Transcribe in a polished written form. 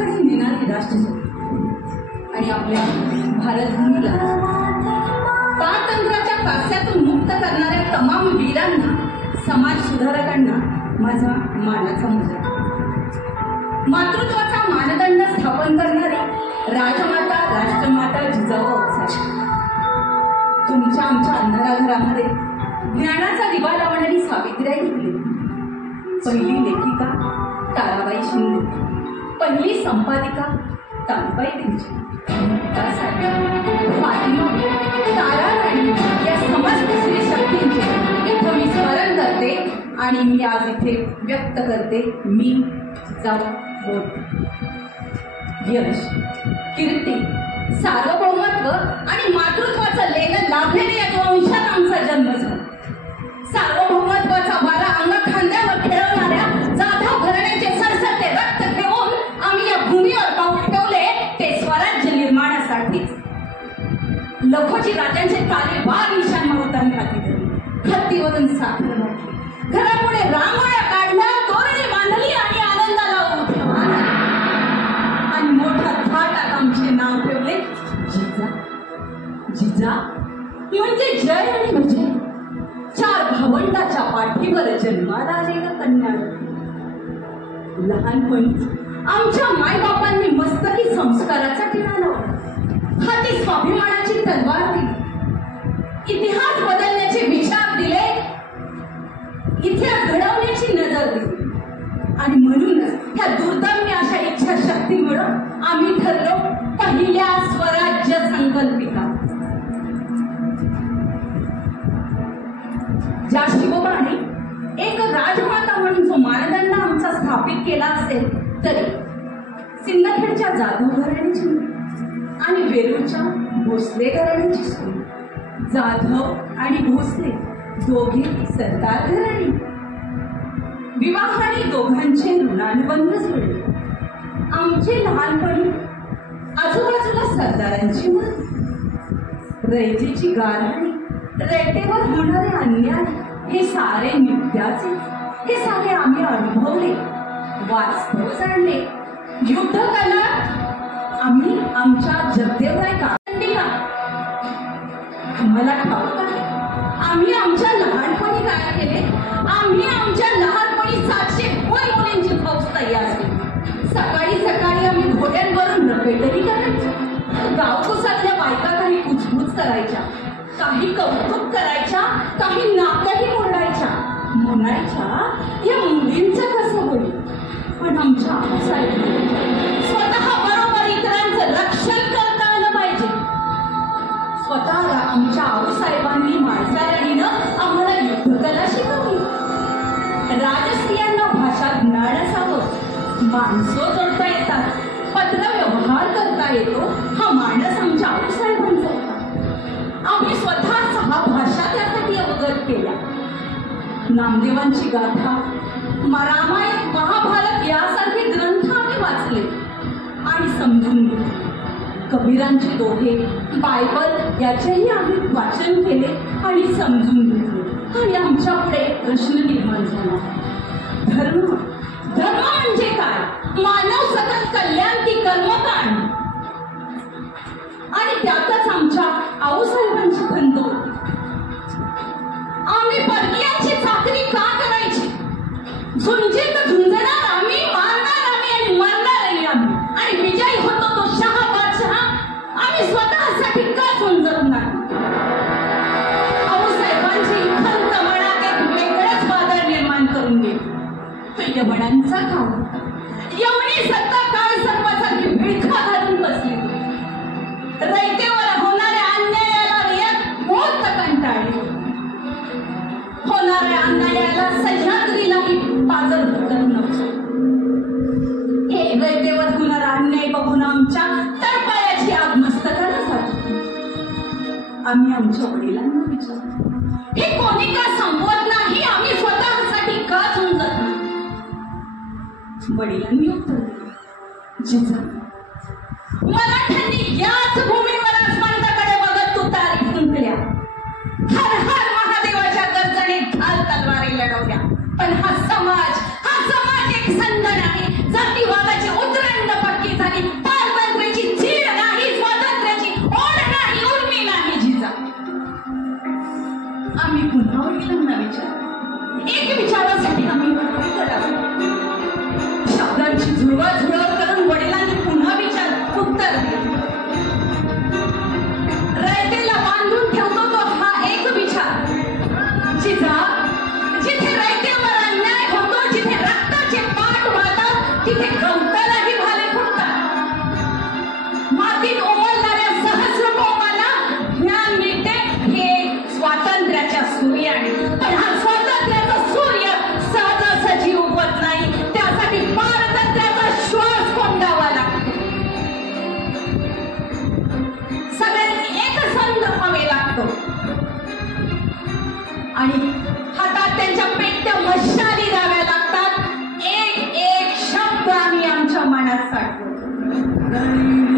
मोक्षाकडे नेणारी राष्ट्रशक्ती आणि आपल्या भारतभूमीला पारतंत्र्याच्या कास्यातून मुक्त करणाऱ्या तमाम वीरांना, समाज सुधारकांना माझा मानाचा मुजरा. मातृत्वाचा मानदंड स्थापन करणारी राजमाता राष्ट्रमाता जिजाऊ अवसाळी, तुमच्या आमच्या अंधाराघरामध्ये ज्ञानाचा दिवा लावणारी सावित्रीबाई फुले, पहिली लेखिका ताराबाई शिंदे, पहिली संपादिका ताराबाई देवजी, फातिमा, तारा राणी या समस्त स्त्री शक्तींचे इथं मी स्मरण करते आणि मी आज इथे व्यक्त करते. मी जिजाऊ बोलते. यश, कीर्ती, सार्वभौमत्व आणि मातृत्वाचं लेणं लाभलेले या वंशात आमचा जन्म झाला. सार्वभौमत्वाचा वारा अंग खांद्यावर खेळवणाऱ्या जाधव घराण्याचे सरसरते रक्त घेऊन आम्ही या भूमीवर पाऊल ठेवले ते स्वराज्य निर्माणासाठी. लखोजी राजांचे तारेवार निशाणा उतारणी हाती धरली, हत्तीवरून साखर म्हटली, घरापुढे रांगोळ्या काढल्या, तोरणे बांधली आणि आनंदाला उठला आणि मोठ्या थाटात आमचे नाव ठेवले जिजा. जिजा म्हणजे जय आणि विजय. चार भावंडाच्या पाठीवर जन्माला आलेलं कन्या. लहानपणी आमच्या मायबापांनी मस्तकी संस्काराचा टिळा लावला, हाती स्वाभिमानाची तलवार दिली, इतिहास बदलण्याचे विचार दिले, इतिहास घडवण्याची नजर दिली. आणि म्हणूनच ह्या दुर्दम्य अशा इच्छाशक्तीमुळे आम्ही ठरलो पहिल्या स्वराज्य संकल्पिका. ज्या शिवबाने एक राजमाता म्हणून जो मानदंड आमचा स्थापित केला असेल तरी सिंदखेडच्या जाधव घराण्याची आणि वेरूळच्या भोसले घराण्याची सून, जाधव आणि भोसले दोघे सरदार घराणी. विवाहाने दोघांचे ऋणानुबंध जुळले. आमचे लहानपणी आजूबाजूला सरदारांची मन, रयतेची गारहाणी, रयतेवर होणारे अन्याय हे सारे नित्याचे. हे सारे आम्ही अनुभवले, वास्तव जाणले. युद्ध काळात आम्ही आमच्या जगदेवराय काळांबिका आम्हाला ठाऊक आहे आम्ही आमच्या लहानपणी काय केले. आम्ही आमच्या लहानपणी 700 मुलींची फौज तयार केली. सकाळी सकाळी आम्ही घोड्यांवरून रखेडही करायचो. गावकुसातल्या बायका काही कुचबुच करायच्या, काही कौतुक करायच्या, काही नाकही मोडायच्या. म्हणायच्या या मुलींचं कसं होईल. पण आमच्या स्वतः बरोबर इतरांचं रक्षण करता आलं पाहिजे. स्वतः आमच्या आऊसाहेबांनी माळसाराणीनं आम्हाला युद्धकला शिकवली. राजस्त्रियांना भाषा ज्ञान असावं, माणसं जोडता येतात, पत्रव्यवहार करता येतो हा मानस आमच्या आऊसाहेबांचा होता. आम्ही स्वतः 6 भाषा त्यासाठी अवगत केल्या. नामदेवांची गाथा, रामायण, महाभारत यासारखे ग्रंथ आम्ही वाचले आणि समजून घेतले. कबीरांचे दोहे, बायबल याचेही आम्ही वाचन केले आणि समजून घेतले. आणि आमच्या पुढे एक प्रश्न निर्माण झाला, धर्म. धर्म म्हणजे काय. मानव सकल कल्याण की कर्मकांड. आणि त्यातच आमच्या आऊसाहेबांची खंत होती. आम्ही परकीयांची चाकरी का करायची. झुंजीत झुंजणार आम्ही, मारणार आम्ही आणि मरणारही आम्ही. आणि विजयी होतो तो शहा बादशहा. आम्ही स्वतःसाठी का झुंजत नाही. आऊसाहेबांची खंत मनात एक वेगळंच वादळ निर्माण करून गेली. तो यवनांचा काळ होता. यवनी सत्ता काळ सर्वांसाठी विळखा घालून बसली. रयतेवर होणाऱ्या अन्यायाला रियात मोठ कंटाळली. होणाऱ्या अन्यायाला सह्याद्रीलाही पाजर फुटत नव्हतं. हे रयतेवर होणारा अन्याय बघून आमच्या तळपायाची आग मस्तकाला साधली. आम्ही आमच्या वडिलांना विचारलं, हे कोणी का संपवत नाही. आम्ही स्वतःसाठी का झुंजत नाही. वडिलांनी उत्तर दिले, जिजा मराठ्यांनी याच भूमीवर आसमानाकडे बघत तुतारी फुंकल्या. हर हर महादेवाच्या गर्जनेत ढाल तलवारी लढवल्या. पण हा समाज एक संध नाही. जातीवादाचे उद्दंड पक्की डोळ्यांची झुळवळ करून वडिलांनी पुन्हा उत्तर दिलं. रयतेला बांधून ठेवतो तो हा एक विचार, जिथे रयतेवर अन्याय होतो, जिथे रक्ताचे पाठ वाहतात, तिथे गवतालाही भाले फुटतात. मातीत उमलणाऱ्या सहस्र कोमाला ज्ञान मिळते हे स्वातंत्र्याच्या सूर्याने. पण हा स्वातंत्र्याचा सूर्य सहजासहजी उगवत नाही. त्यासाठी पारतंत्र्याचा श्वास कोंडावा लागतो. सगळ्यांनी एकसंध व्हावे लागतो आणि हातात त्यांच्या पेटत्या मशाली द्याव्या लागतात. एक एक शब्द आम्ही आमच्या मनात साठवतो.